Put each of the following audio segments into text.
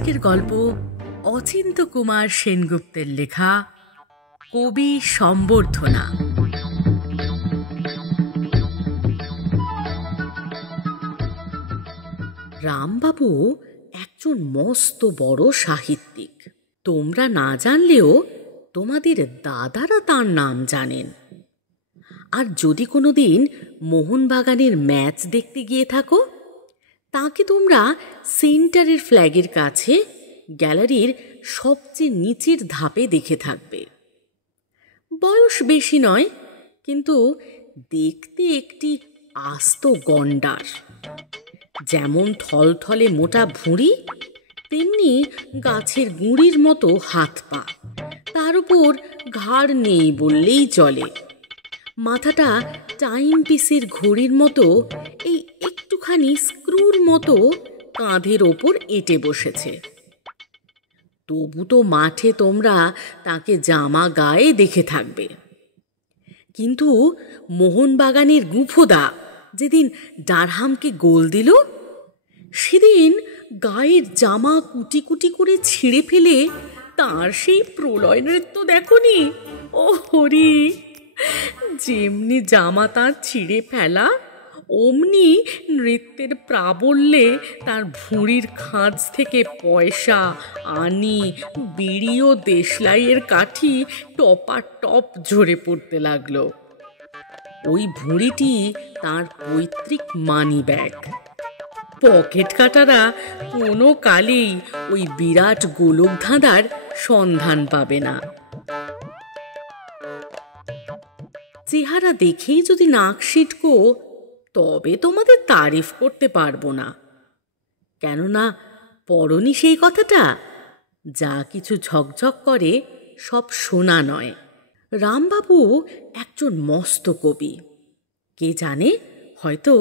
আজকের গল্প অচিন্ত্য কুমার সেনগুপ্তের লেখা কবি সম্বর্ধনা। রামবাবু একজন মস্ত বড় সাহিত্যিক। তোমরা না জানলেও তোমাদের দাদারা তার নাম জানেন। আর যদি কোনোদিন মোহনবাগানের ম্যাচ দেখতে গিয়ে থাকো, তাকে তোমরা সেন্টারের ফ্ল্যাগের কাছে গ্যালারির সবচেয়ে নিচের ধাপে দেখে থাকবে। বয়স বেশি নয়, কিন্তু দেখতে একটি আস্ত গন্ডার। যেমন থলথলে মোটা ভুঁড়ি, তেমনি গাছের গুঁড়ির মতো হাত পা। তার উপর ঘাড় নেই বললেই চলে। মাথাটা টাইম পিসের ঘড়ির মতো এই একটুখানি স্ক্রুর মতো কাঁধের ওপর এঁটে বসেছে। তবু তো মাঠে তোমরা তাকে জামা গায়ে দেখে থাকবে। কিন্তু মোহনবাগানের গুঁফোদা যেদিন ডারহামকে গোল দিল, সেদিন গায়ের জামা কুটি কুটি করে ছিঁড়ে ফেলে তার সেই প্রলয় নৃত্য দেখনি? ও হরি! যেমনি জামা তার ছিঁড়ে ফেলা, অমনি নৃত্যের প্রাবল্যে তার ভুঁড়ির খাঁজ থেকে পয়সা, আনি, বিড়ি ও দেশলাইয়ের কাঠি টপাটপ ঝরে পড়তে লাগলো। ওই ভুঁড়িটি তার পৈতৃক মানি ব্যাগ। পকেট কাটারা কোনো কালেই ওই বিরাট গোলক ধাঁধার সন্ধান পাবে না। চেহারা দেখেই যদি নাক সিটকো, তবে তোমাদের তারিফ করতে পারবো না। কেননা পরনি সেই কথাটা, যা কিছু ঝকঝক করে সব সোনা নয়। রামবাবু একজন মস্ত কবি। কে জানে, হয়তো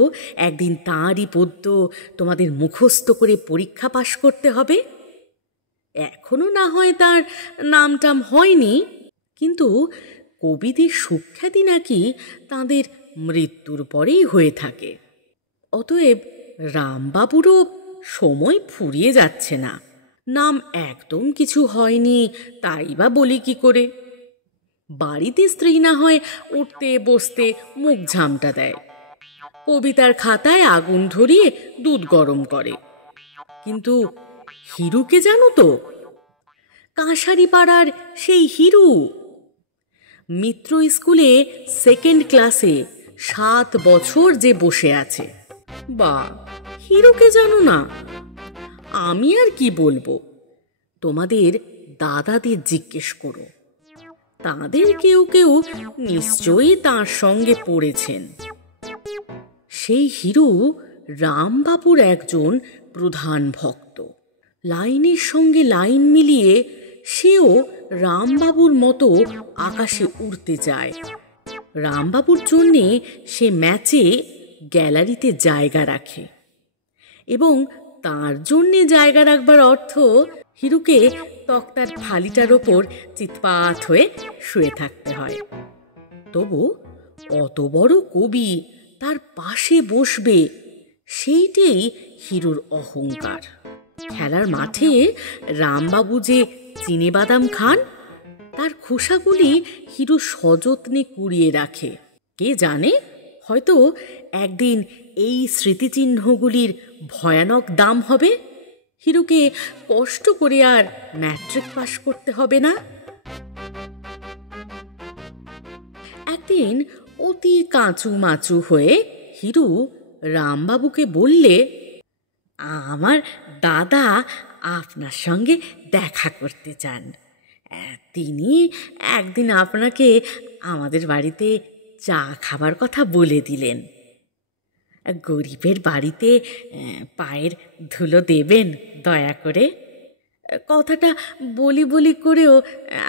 একদিন তাঁরই পদ্য তোমাদের মুখস্থ করে পরীক্ষা পাশ করতে হবে। এখনো না হয় তার নামটাম হয়নি, কিন্তু কবিদের সুখ্যাতি নাকি তাঁদের মৃত্যুর পরেই হয়ে থাকে। অতএব রামবাবুরও সময় ফুরিয়ে যাচ্ছে না। নাম একদম কিছু হয়নি, তাই বা বলি কি করে? বাড়িতে স্ত্রী না হয় উঠতে বসতে মুখ ঝামটা দেয়, কবিতার খাতায় আগুন ধরিয়ে দুধ গরম করে। কিন্তু হিরুকে জানো তো? কাঁসারি পাড়ার সেই হিরু। মিত্র স্কুলে সেকেন্ড ক্লাসে 7 বছর যে বসে আছে। বা, হিরুকে জানো না? আমি আর কি বলবো, তোমাদের দাদাদের জিজ্ঞেস করো। তাদের কেউ কেউ নিশ্চয়ই তার সঙ্গে পড়েছেন। সেই হিরু রামবাবুর একজন প্রধান ভক্ত। লাইনের সঙ্গে লাইন মিলিয়ে সেও রামবাবুর মতো আকাশে উড়তে চায়। রামবাবুর জন্যে সে ম্যাচে গ্যালারিতে জায়গা রাখে, এবং তার জন্যে জায়গা রাখবার অর্থ হিরুকে তক্তার ফালিটার ওপর চিৎপাত হয়ে শুয়ে থাকতে হয়। তবু অত বড় কবি তার পাশে বসবে, সেইটাই হিরুর অহংকার। খেলার মাঠে রামবাবু যে চিনেবাদাম খান, তার খোসাগুলি হিরু সযত্নে কুড়িয়ে রাখে। কে জানে, হয়তো একদিন এই স্মৃতিচিহ্নগুলির ভয়ানক দাম হবে। হিরুকে কষ্ট করে আর ম্যাট্রিক পাশ করতে হবে না। একদিন অতি কাঁচু মাচু হয়ে হিরু রামবাবুকে বললে, আমার দাদা আপনার সঙ্গে দেখা করতে চান। তিনি একদিন আপনাকে আমাদের বাড়িতে চা খাবার কথা বলে দিলেন। গরিবের বাড়িতে পায়ের ধুলো দেবেন দয়া করে। কথাটা বলি বলি করেও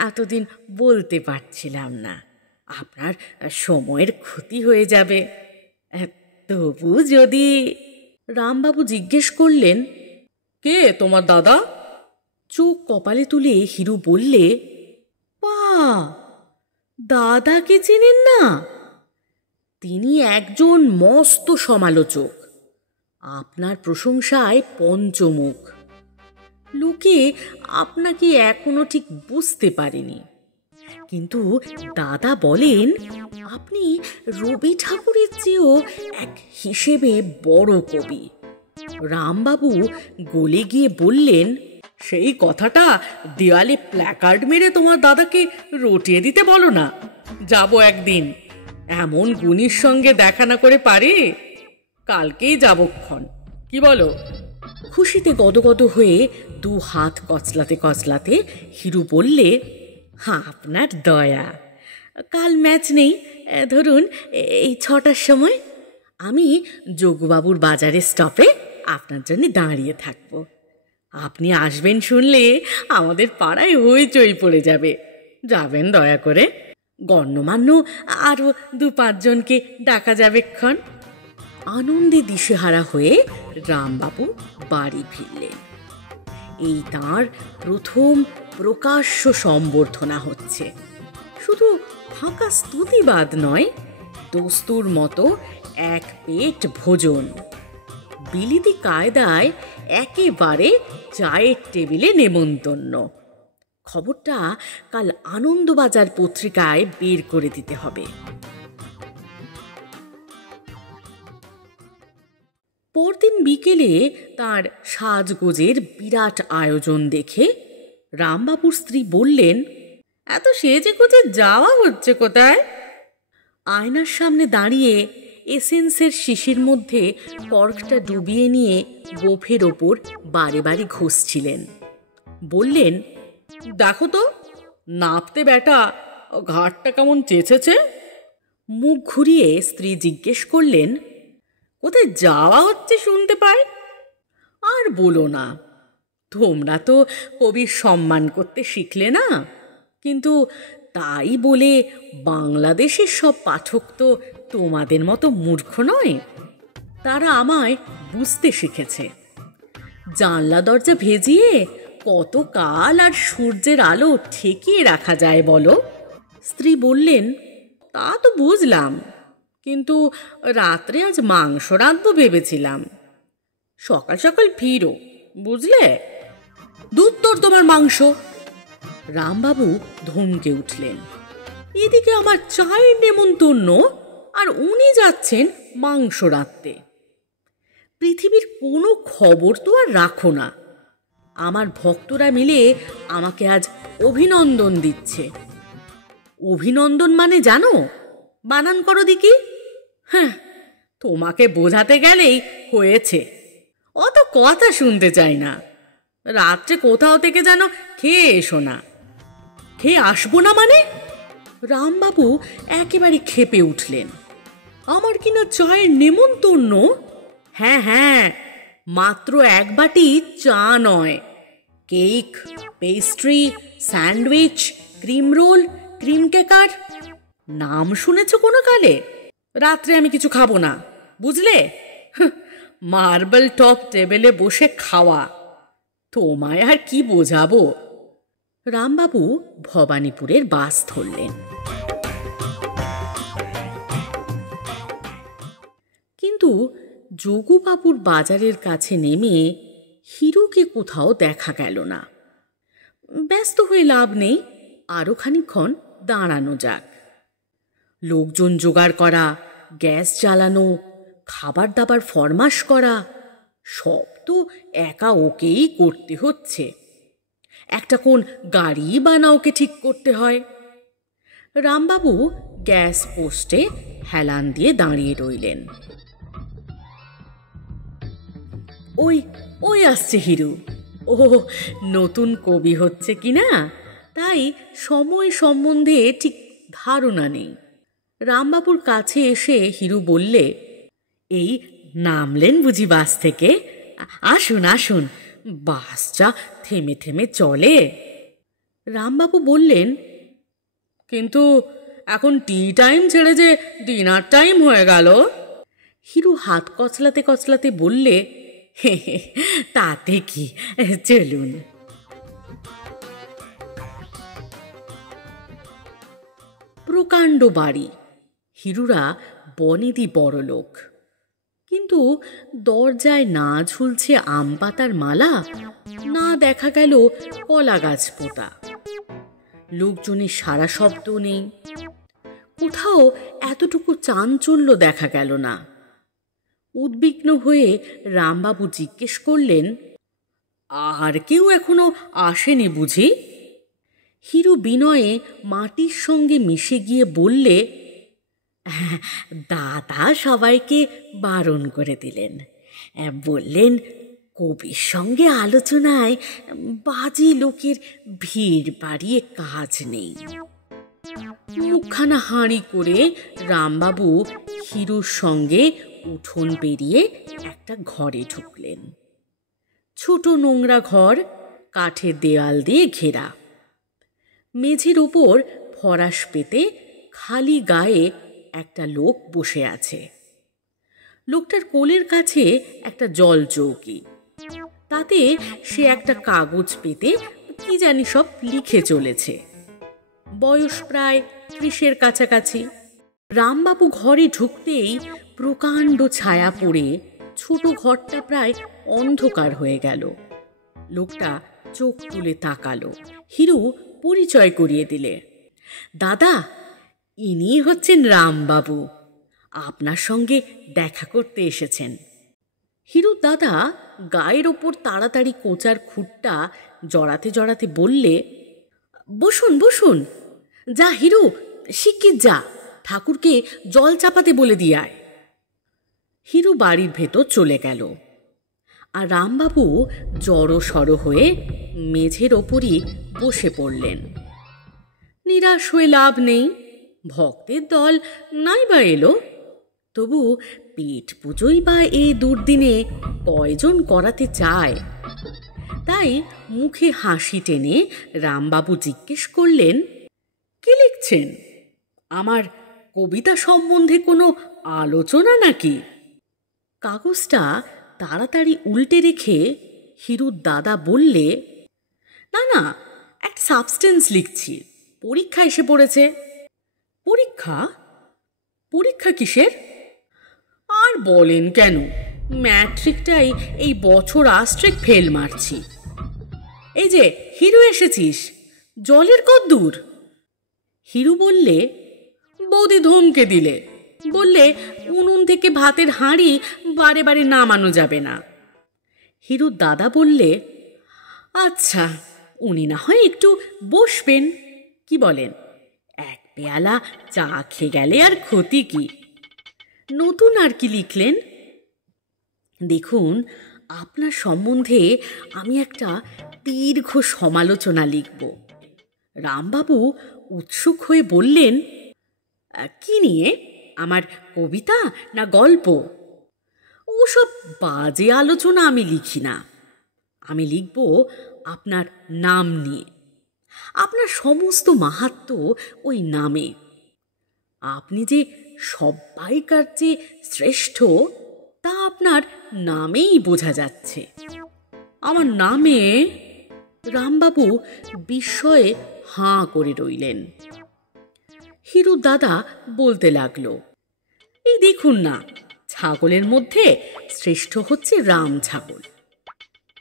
এতদিন বলতে পারছিলাম না, আপনার সময়ের ক্ষতি হয়ে যাবে। তবু যদি... রামবাবু জিজ্ঞেস করলেন, কে তোমার দাদা? চোখ কপালে তুলে হিরু বললে, পা, দাদাকে চেনেন না? তিনি একজন মস্ত সমালোচক, আপনার প্রশংসায় পঞ্চমুখ। লোকে আপনাকে এখনো ঠিক বুঝতে পারেনি, কিন্তু দাদা বলেন আপনি রবি ঠাকুরের চেয়েও এক হিসেবে বড় কবি। রামবাবু গলে গিয়ে বললেন, সেই কথাটা দেওয়ালে প্ল্যাকার্ড মেরে তোমার দাদাকে রটিয়ে দিতে বলো না। যাব একদিন, এমন গুণীর সঙ্গে দেখা না করে পারি? কালকেই যাবক্ষণ, কি বলো? খুশিতে গদগদ হয়ে দু হাত কচলাতে কচলাতে হিরু বললে, আপনার দয়া। কাল ম্যাচ নেই, ধরুন এই 6টার সময় আমি যোগুবাবুর বাজারের স্টপে আপনার জন্য দাঁড়িয়ে থাকব। আপনি আসবেন শুনলে আমাদের পাড়ায় হইচই পড়ে যাবে। যাবেন দয়া করে, গণ্যমান্য আরও 2-5 জনকে ডাকা যাবেক্ষণ। আনন্দে দিশেহারা হয়ে রামবাবু বাড়ি ফিরলেন। এই তাঁর প্রথম প্রকাশ্য সম্বর্ধনা হচ্ছে। শুধু ফাঁকা স্তুতিবাদ নয়, দস্তুর মতো এক পেট ভোজন, বিলিতি কায়দায় একেবারে চায়ের টেবিলে নেমন্তন্ন। খবরটা কাল আনন্দবাজার পত্রিকায় বের করে দিতে হবে। পরদিন বিকেলে তার সাজগোজের বিরাট আয়োজন দেখে রামবাবুর স্ত্রী বললেন, এত সেজে গুজে যাওয়া হচ্ছে কোথায়? আয়নার সামনে দাঁড়িয়ে এসেন্সের শিশির মধ্যে কর্কটা ডুবিয়ে নিয়ে গোফের ওপর বারে বারে ঘষছিলেন। বললেন, দেখো তো নাপতে বেটা, ঘাটটা কেমন চেঁচেছে। মুখ ঘুরিয়ে স্ত্রী জিজ্ঞেস করলেন, কোথায় যাওয়া হচ্ছে শুনতে পাই? আর বলো না, তোমরা তো কবির সম্মান করতে শিখলে না। কিন্তু তাই বলে বাংলাদেশের সব পাঠক তো তোমাদের মতো মূর্খ নয়। তারা আমায় বুঝতে শিখেছে। জানলা দরজা ভেজিয়ে কত কাল আর সূর্যের আলো ঠেকিয়ে রাখা যায় বলো? স্ত্রী বললেন, তা তো বুঝলাম, কিন্তু রাত্রে আজ মাংস রাঁধবো ভেবেছিলাম। সকাল সকাল ফিরো, বুঝলে? দুধ তোর তোমার মাংস। রামবাবু ধমকে উঠলেন। এদিকে আমার চায়ের নেমন্তন্ন, আর উনি যাচ্ছেন মাংস রাঁধতে। পৃথিবীর কোনো খবর তো আর রাখো না। আমার ভক্তরা মিলে আমাকে আজ অভিনন্দন দিচ্ছে। অভিনন্দন মানে জানো? বানান করো দেখি। হ্যাঁ, তোমাকে বোঝাতে গেলেই হয়েছে। অত কথা শুনতে চাই না। রাত্রে কোথাও থেকে যেন খেয়ে এসো না। খেয়ে আসবো না মানে? রামবাবু একেবারে ক্ষেপে উঠলেন। আমার কিনা চায়ের নেমন্তন্ন? হ্যাঁ হ্যাঁ, মাত্র 1 বাটি চা নয়, cake, pastry, sandwich, cream roll, cream কেকার। নাম শুনেছ কোনো কালে? রাত্রে আমি কিছু খাবো না, বুঝলে? মার্বেল টপ টেবিলে বসে খাওয়া। তোমায় আর কি বোঝাবো। রামবাবু ভবানীপুরের বাস ধরলেন। কিন্তু যোগুবাবুর বাজারের কাছে নেমে হিরুকে কোথাও দেখা গেল না। ব্যস্ত হয়ে লাভ নেই, আরও খানিকক্ষণ দাঁড়ানো যাক। লোকজন জোগাড় করা, গ্যাস জ্বালানো, খাবার দাবার ফরমাশ করা, সব তো একা ওকেই করতে হচ্ছে। একটা কোন গাড়ি বা না ওকে ঠিক করতে হয়। রামবাবু গ্যাস পোস্টে হেলান দিয়ে দাঁড়িয়ে রইলেন। ওই ওই আসছে হিরু। ও নতুন কবি হচ্ছে কিনা, তাই সময় সম্বন্ধে ঠিক ধারণা নেই। রামবাবুর কাছে এসে হিরু বললে, এই নামলেন বুঝি বাস থেকে? আসুন আসুন, বাস যা থেমে থেমে চলে। রামবাবু বললেন, কিন্তু এখন টি টাইম ছেড়ে যে ডিনার টাইম হয়ে গেল। হিরু হাত কচলাতে কচলাতে বললে, তাতে কি, চলুন। প্রকাণ্ড বাড়ি, হিরুরা বনেদি বড় লোক, কিন্তু দরজায় না ঝুলছে আম পাতার মালা, না দেখা গেল কলা গাছ পোতা। লোকজনের সারা শব্দ নেই, কোথাও এতটুকু চাঞ্চল্য দেখা গেল না। উদ্বিগ্ন হয়ে রামবাবু জিজ্ঞেস করলেন, আর কেউ এখনো আসেনি বুঝি? হিরু বিনয়ে মাটির সঙ্গে মিশে গিয়ে বললে, দাদা সবাইকে বারণ করে দিলেন, বললেন কবির সঙ্গে আলোচনায় বাজে লোকের ভিড় বাড়িয়ে কাজ নেই। মুখখানা হাঁড়ি করে রামবাবু হিরুর সঙ্গে উঠোন পেরিয়ে একটা ঘরে ঢুকলেন। ছোট নোংরা ঘর, কাঠের দেয়াল দিয়ে ঘেরা। মেঝের উপর ফরাশ পেতে খালি গায়ে একটা লোক বসে আছে। লোকটার কোলের কাছে একটা জল চৌকি, তাতে সে একটা কাগজ পেতে কি জানি সব লিখে চলেছে। বয়স প্রায় 30-এর কাছাকাছি। রামবাবু ঘরে ঢুকতেই প্রকাণ্ড ছায়া পড়ে ছোট ঘরটা প্রায় অন্ধকার হয়ে গেল। লোকটা চোখ তুলে তাকালো। হিরু পরিচয় করিয়ে দিলে, দাদা, ইনি হচ্ছেন রামবাবু, আপনার সঙ্গে দেখা করতে এসেছেন। হিরুর দাদা গায়ের ওপর তাড়াতাড়ি কোচার খুঁটটা জড়াতে জড়াতে বললে, বসুন বসুন, যা হিরু, শিগগির যা, ঠাকুরকে জল চাপাতে বলে দিয়ে আয়। হিরু বাড়ির ভেতর চলে গেল, আর রামবাবু জড়ো সড়ো হয়ে মেঝের ওপরই বসে পড়লেন। নিরাশ হয়ে লাভ নেই, ভক্তের দল নাই বা এলো, তবু পেট পুজোই বা এই দুর্দিনে কয়জন করাতে চায়। তাই মুখে হাসি টেনে রামবাবু জিজ্ঞেস করলেন, কি লিখছেন? আমার কবিতা সম্বন্ধে কোনো আলোচনা নাকি? কাগজটা তাড়াতাড়ি উল্টে রেখে হিরুর দাদা বললে, না না, একটা সাবস্টেন্স লিখছি, পরীক্ষা এসে পড়েছে। পরীক্ষা? পরীক্ষা কিসের? আর বলেন কেন, ম্যাট্রিকটাই এই বছর আস্ট্রেক ফেল মারছি। এই যে হিরু, এসেছিস, জলের কদ্দূর? হিরু বললে, বৌদি ধমকে দিলে, বললে উনুন থেকে ভাতের হাঁড়ি বারে বারে নামানো যাবে না। হিরুর দাদা বললে, আচ্ছা, উনি না হয় একটু বসবেন, কি বলেন? এক পেয়ালা চা খেয়ে গেলে আর ক্ষতি কি? নতুন আর কি লিখলেন? দেখুন, আপনার সম্বন্ধে আমি একটা দীর্ঘ সমালোচনা লিখব। রামবাবু উৎসুক হয়ে বললেন, কি নিয়ে? আমার কবিতা না গল্প? ওসব বাজে আলোচনা আমি লিখি না। আমি লিখব আপনার নাম নিয়ে। আপনার সমস্ত মাহাত্ম্য ওই নামে। আপনি যে সবাইকার চেয়ে শ্রেষ্ঠ, তা আপনার নামেই বোঝা যাচ্ছে। আমার নামে? রামবাবু বিস্ময়ে হাঁ করে রইলেন। হিরুর দাদা বলতে লাগলো, এই দেখুন না, ছাগলের মধ্যে শ্রেষ্ঠ হচ্ছে রাম ছাগল,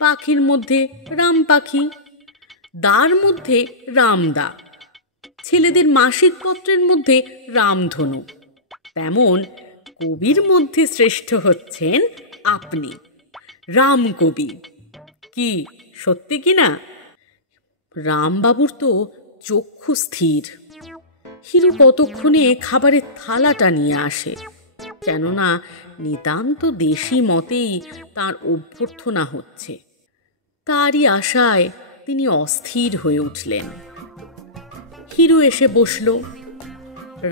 পাখির মধ্যে রাম পাখি, দার মধ্যে রামদা, ছেলেদের মাসিক পত্রের মধ্যে রামধনু, তেমন কবির মধ্যে শ্রেষ্ঠ হচ্ছেন আপনি, রাম কবি। কি সত্যি কি না? রামবাবুর তো চক্ষু স্থির। হিরু কতক্ষণে খাবারের থালাটা নিয়ে আসে, কেননা নিতান্ত দেশি মতেই তার অভ্যর্থনা হচ্ছে। তারই আশায় তিনি অস্থির হয়ে উঠলেন। হিরু এসে বসল।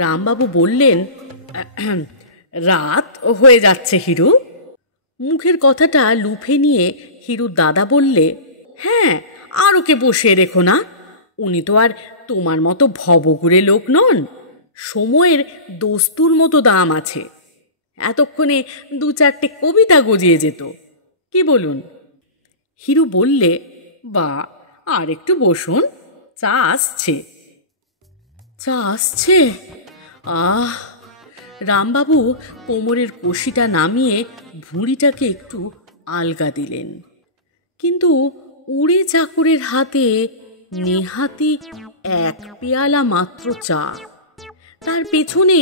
রামবাবু বললেন, রাত হয়ে যাচ্ছে হিরু। মুখের কথাটা লুফে নিয়ে হিরুর দাদা বললে, হ্যাঁ, আর ওকে বসে রেখো না, উনি তো আর তোমার মতো ভবঘুরে লোক নন, সময়ের দস্তুর মতো দাম আছে, এতক্ষণে 2-4টে কবিতা গজিয়ে যেত, কি বলুন? হিরু বললে, বা, আর একটু বসুন, চা আসছে। চা আসছে? আহ! রামবাবু কোমরের কষিটা নামিয়ে ভুঁড়িটাকে একটু আলগা দিলেন, কিন্তু উড়ে চাকরের হাতে নেহাতি এক পেয়ালা মাত্র চা। তার পেছনে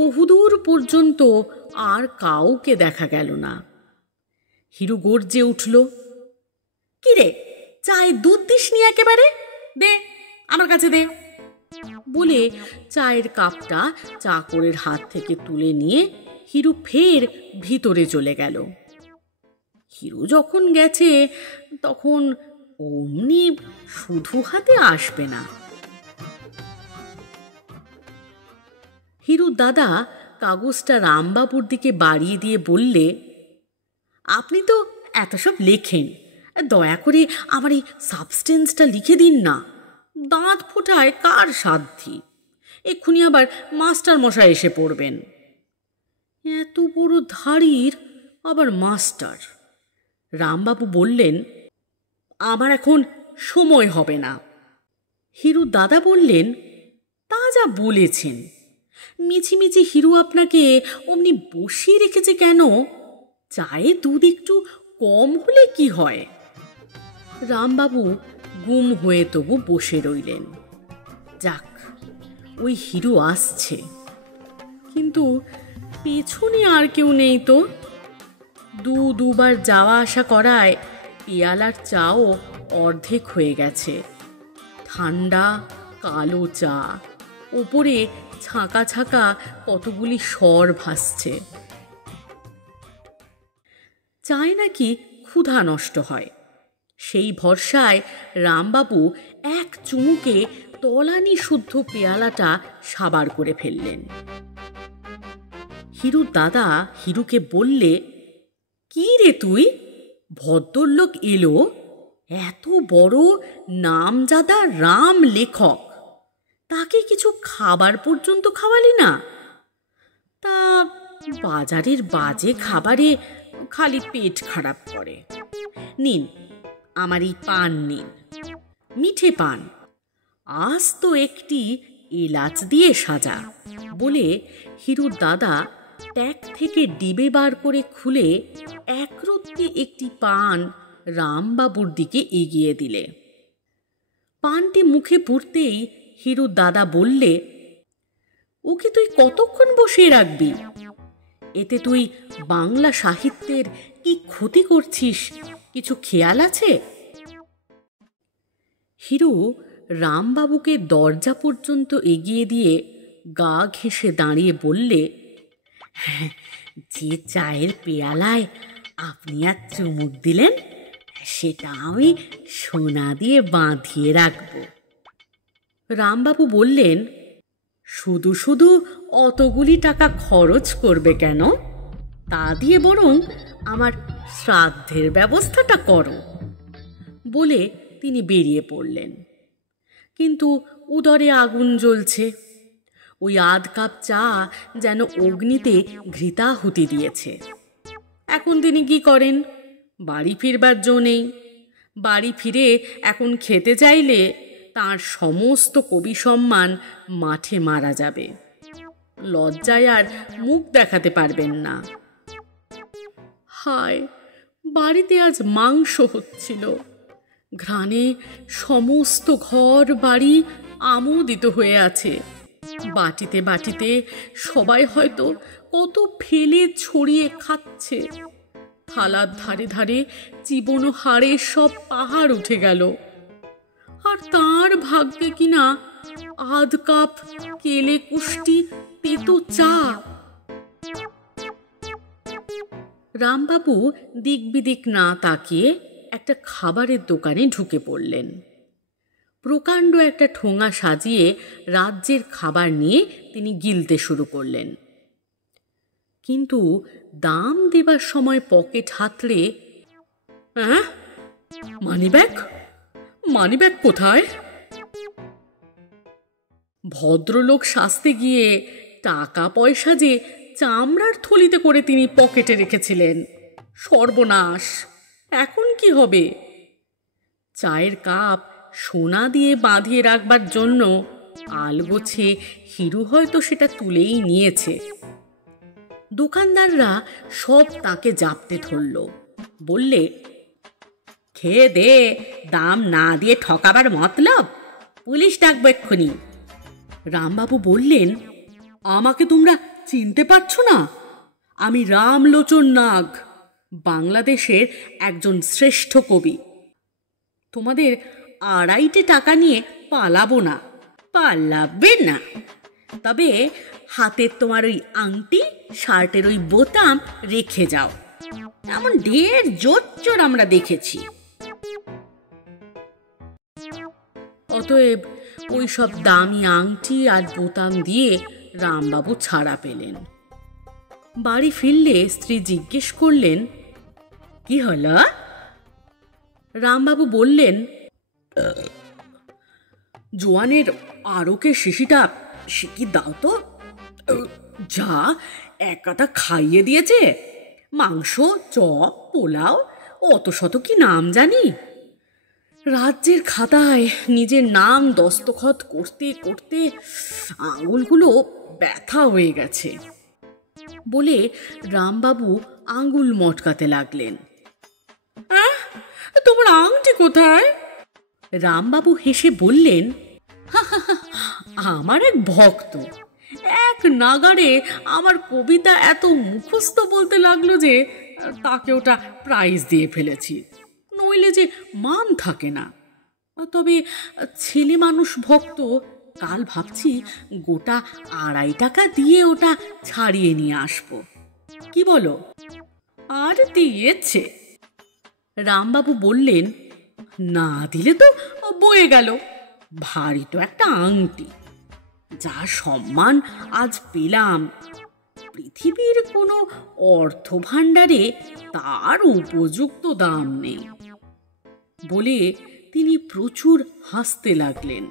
বহুদূর পর্যন্ত আর কাউকে দেখা গেল না। হিরু গর্জে উঠল, কিরে, চায়ে দুধ দিসনি একেবারে? দে, আমার কাছে দে। বলে চায়ের কাপটা চাকরের হাত থেকে তুলে নিয়ে হিরু ফের ভিতরে চলে গেল। হিরু যখন গেছে তখন অমনি শুধু হাতে আসবে না। হিরুর দাদা কাগজটা রামবাবুর দিকে বাড়িয়ে দিয়ে বললে, আপনি তো এত সব লেখেন, দয়া করে আমার এই সাবস্টেন্সটা লিখে দিন না। দাঁত ফোটায় কার সাধ্যি, এক্ষুনি আবার মাস্টার মশাই এসে পড়বেন। এত বড় ধাড়ির আবার মাস্টার। রামবাবু বললেন, আমার এখন সময় হবে না। হিরুর দাদা বললেন, তা যা বলেছেন, মিছিমিছি হিরু আপনাকে অমনি বসিয়ে রেখেছে কেন? চায়ে দুধ একটু কম হলে কি হয়? রামবাবু গুম হয়ে তবু বসে রইলেন। যাক, ওই হিরু আসছে, কিন্তু পেছনে আর কেউ নেই তো। দুবার যাওয়া আসা করায় পেয়ালার চাও অর্ধেক হয়ে গেছে। ঠান্ডা কালো চা, ওপরে ছাঁকা ছাঁকা কতগুলি স্বর ভাসছে। চায় নাকি ক্ষুধা নষ্ট হয়, সেই ভরসায় রামবাবু এক চুমুকে তলানি শুদ্ধ পেয়ালাটা সাবার করে ফেললেন। হিরুর দাদা হিরুকে বললে, কি রে তুই, ভদ্রলোক এলো, এত বড় নামজাদা রাম লেখক, তাকে কিছু খাবার পর্যন্ত খাওয়ালি না? তা বাজারের বাজে খাবারে খালি পেট খারাপ করে। নিন, আমার এই পান নিন, মিঠে পান, আজ তো একটি এলাচ দিয়ে সাজা। বলে হিরুর দাদা ট্যাক থেকে ডিবে বার করে খুলে একরত্তি একটি পান রামবাবুর দিকে এগিয়ে দিলে। পানটি মুখে পুরতেই হিরুর দাদা বললে, ওকে তুই কতক্ষণ বসিয়ে রাখবি? এতে তুই বাংলা সাহিত্যের কি ক্ষতি করছিস, কিছু খেয়াল আছে? হিরু রামবাবুকে দরজা পর্যন্ত এগিয়ে দিয়ে গা ঘেঁষে দাঁড়িয়ে বললে, যে চায়ের পেয়ালায় আপনি আর চুমুক দিলেন, সেটা আমি সোনা দিয়ে বাঁধিয়ে রাখব। রামবাবু বললেন, শুধু শুধু অতগুলি টাকা খরচ করবে কেন? তা দিয়ে বরং আমার শ্রাদ্ধের ব্যবস্থাটা করো। বলে তিনি বেরিয়ে পড়লেন। কিন্তু উদরে আগুন জ্বলছে। ওই আধ কাপ চা যেন অগ্নিতে ঘৃতাহুতি দিয়েছে। এখন তিনি কি করেন? বাড়ি ফিরবার জো নেই। বাড়ি ফিরে এখন খেতে চাইলে তার সমস্ত কবি সম্মান মাঠে মারা যাবে। লজ্জায় আর মুখ দেখাতে পারবেন না। হায়, বাড়িতে আজ মাংস হচ্ছিল। ঘ্রাণে সমস্ত ঘর বাড়ি আমোদিত হয়ে আছে। বাটিতে বাটিতে সবাই হয়তো কত ফেলে ছড়িয়ে খাচ্ছে। থালার ধারে ধারে জীবন হাড়ে সব পাহাড় উঠে গেল। আর তার ভাগ্যে কিনা আধ কাপ কেলে কুষ্টি তেতো চা। রামবাবু দিক বিদিক না তাকিয়ে একটা খাবারের দোকানে ঢুকে পড়লেন। প্রকাণ্ড একটা ঠোঙা সাজিয়ে রাজ্যের খাবার নিয়ে তিনি গিলতে শুরু করলেন। কিন্তু দাম দেবার সময় পকেট হাতড়ে, মানিব্যাগ, মানিব্যাগ কোথায়? ভদ্রলোক সাজতে গিয়ে টাকা পয়সা যে চামড়ার থলিতে করে তিনি পকেটে রেখেছিলেন। সর্বনাশ! এখন কি হবে? চায়ের কাপ সোনা দিয়ে বাঁধিয়ে রাখবার জন্য আলগোছে হিরু হয়তো সেটা তুলেই নিয়েছে। দোকানদাররা সব তাকে জাপটে ধরল। বললে, খেয়ে দে দাম না দিয়ে ঠকাবার মতলব? পুলিশ ডাকবো এক্ষুনি। রামবাবু বললেন, আমাকে তোমরা চিনতে পারছো না? আমি রামলোচন নাগ, বাংলাদেশের একজন শ্রেষ্ঠ কবি। তোমাদের 2.5 টাকা নিয়ে পালাবো না। পালাবে না? তবে হাতের তোমার ওই আংটি, শার্টের ওই বোতাম রেখে যাও। এমন ঢের জোচ্চোর আমরা দেখেছি। অতএব ওই সব দামি আংটি আর বোতাম দিয়ে রামবাবু ছাড়া পেলেন। বাড়ি ফিরলে স্ত্রী জিজ্ঞেস করলেন, কি হলো? রামবাবু বললেন, জোয়ানের আরকের শিশিটা শিকি দাও তো। যা এক কাটা খাইয়ে দিয়েছে, মাংস, চপ, পোলাও, অত শত কি নাম জানি। রাজ্যের খাতায় নিজের নাম দস্তখত করতে করতে আঙুলগুলো ব্যথা হয়ে গেছে বলে রামবাবু আঙুল মটকাতে লাগলেন। তোমার আংটি কোথায়? রামবাবু হেসে বললেন, আমার এক ভক্ত এক নাগাড়ে আমার কবিতা এত মুখস্থ বলতে লাগলো যে তাকে ওটা প্রাইজ দিয়ে ফেলেছি, নইলে যে মান থাকে না। তবে ছেলে মানুষ ভক্ত, কাল ভাবছি গোটা 2.5 টাকা দিয়ে ওটা ছাড়িয়ে নিয়ে আসবো। কি বলো? আর দিয়েছে। রামবাবু বললেন, না দিলে তো বয়ে গেল, ভারী তো একটা আংটি। যা সম্মান আজ পেলাম, পৃথিবীর কোনো অর্থ ভাণ্ডারে তার উপযুক্ত দাম নেই বলে তিনি প্রচুর হাসতে লাগলেন।